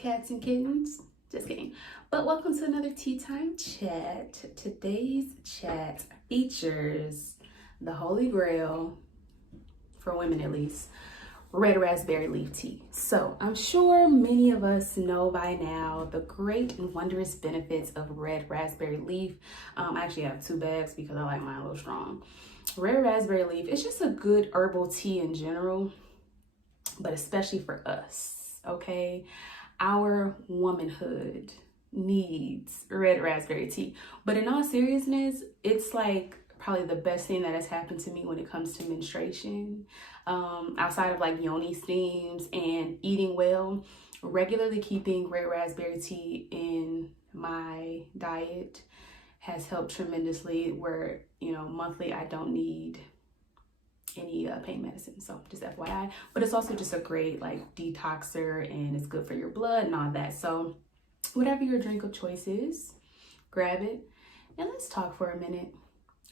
cats and kittens. Just kidding. But welcome to another Tea Time Chat. Today's chat features the Holy Grail, for women at least, red raspberry leaf tea. So I'm sure many of us know by now the great and wondrous benefits of red raspberry leaf. I actually have 2 bags because I like mine a little strong. Red raspberry leaf is just a good herbal tea in general, but especially for us, okay? Our womanhood needs red raspberry tea. But in all seriousness, it's like probably the best thing that has happened to me when it comes to menstruation. Outside of like yoni steams and eating well, regularly keeping red raspberry tea in my diet has helped tremendously, where, you know, monthly I don't need any pain medicine. So just FYI, but it's also just a great like detoxer, and it's good for your blood and all that. So whatever your drink of choice is, grab it. And let's talk for a minute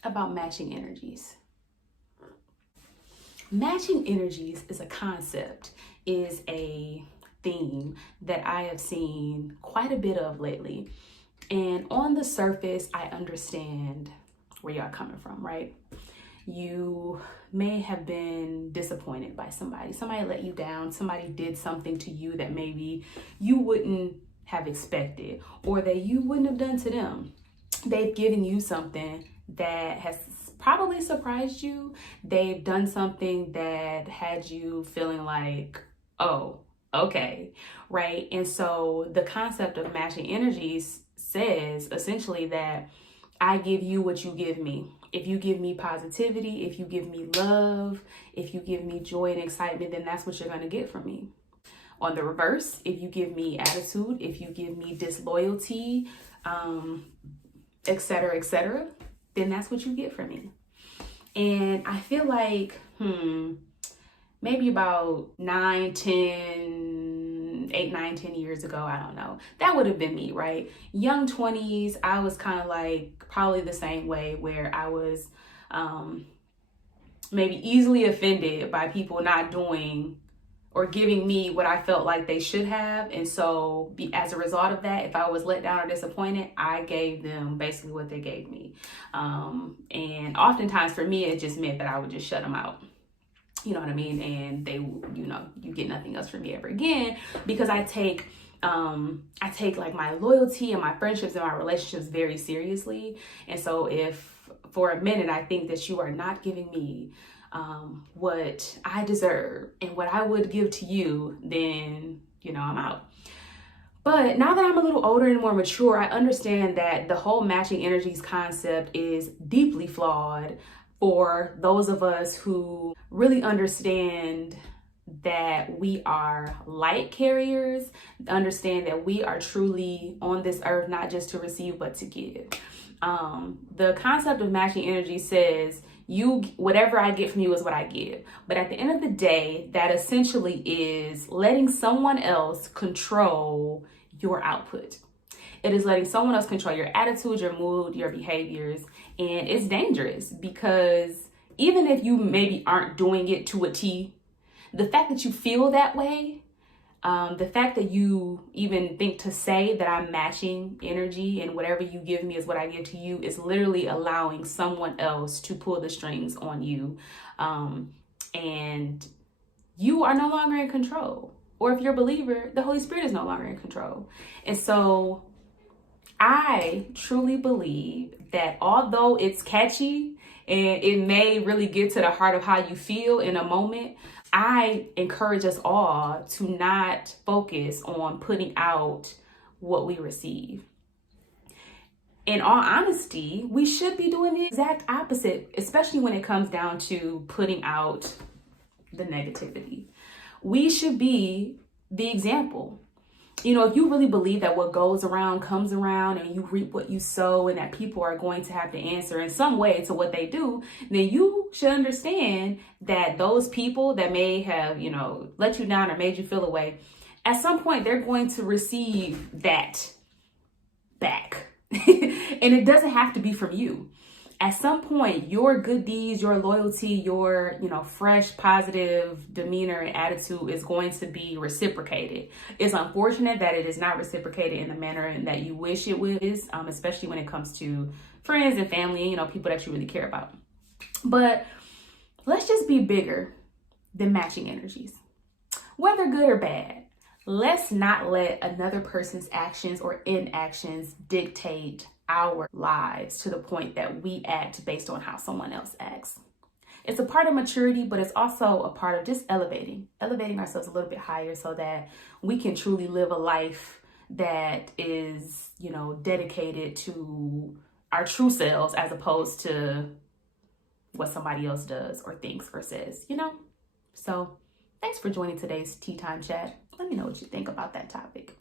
about matching energies. Matching energies is a concept, is a theme that I have seen quite a bit of lately. And on the surface, I understand where y'all coming from, right? You may have been disappointed by somebody. Somebody let you down. Somebody did something to you that maybe you wouldn't have expected, or that you wouldn't have done to them. They've given you something that has probably surprised you. They've done something that had you feeling like, oh, okay, right? And so the concept of matching energies says essentially that I give you what you give me. If you give me positivity, if you give me love, if you give me joy and excitement, then that's what you're going to get from me. On the reverse, if you give me attitude, if you give me disloyalty, etc., then that's what you get from me. And I feel like, maybe about 8, 9, 10 years ago, I don't know, that would have been me, right? Young 20s, I was kind of like probably the same way, where I was maybe easily offended by people not doing or giving me what I felt like they should have. And so as a result of that, if I was let down or disappointed, I gave them basically what they gave me. And oftentimes for me, it just meant that I would just shut them out. You know what I mean? And they, you know, you get nothing else from me ever again, because I take like my loyalty and my friendships and my relationships very seriously. And so if for a minute I think that you are not giving me what I deserve and what I would give to you, then, you know, I'm out. But now that I'm a little older and more mature, I understand that the whole matching energies concept is deeply flawed for those of us who really understand that we are light carriers, understand that we are truly on this earth not just to receive but to give. The concept of matching energy says whatever I get from you is what I give. But at the end of the day, that essentially is letting someone else control your output. It is letting someone else control your attitude, your mood, your behaviors. And it's dangerous, because even if you maybe aren't doing it to a T, the fact that you feel that way, the fact that you even think to say that I'm matching energy and whatever you give me is what I give to you, is literally allowing someone else to pull the strings on you. And you are no longer in control. Or if you're a believer, the Holy Spirit is no longer in control. And so I truly believe that although it's catchy and it may really get to the heart of how you feel in a moment, I encourage us all to not focus on putting out what we receive. In all honesty, we should be doing the exact opposite, especially when it comes down to putting out the negativity. We should be the example. You know, if you really believe that what goes around comes around, and you reap what you sow, and that people are going to have to answer in some way to what they do, then you should understand that those people that may have, you know, let you down or made you feel away, at some point they're going to receive that back. And it doesn't have to be from you. at some point, your good deeds, your loyalty, your, fresh, positive demeanor and attitude is going to be reciprocated. It's unfortunate that it is not reciprocated in the manner that you wish it was, especially when it comes to friends and family, people that you really care about. But let's just be bigger than matching energies. Whether good or bad, let's not let another person's actions or inactions dictate our lives to the point that we act based on how someone else acts. It's a part of maturity, but it's also a part of just elevating ourselves a little bit higher so that we can truly live a life that is, dedicated to our true selves as opposed to what somebody else does or thinks or says, So thanks for joining today's Tea Time Chat. Let me know what you think about that topic.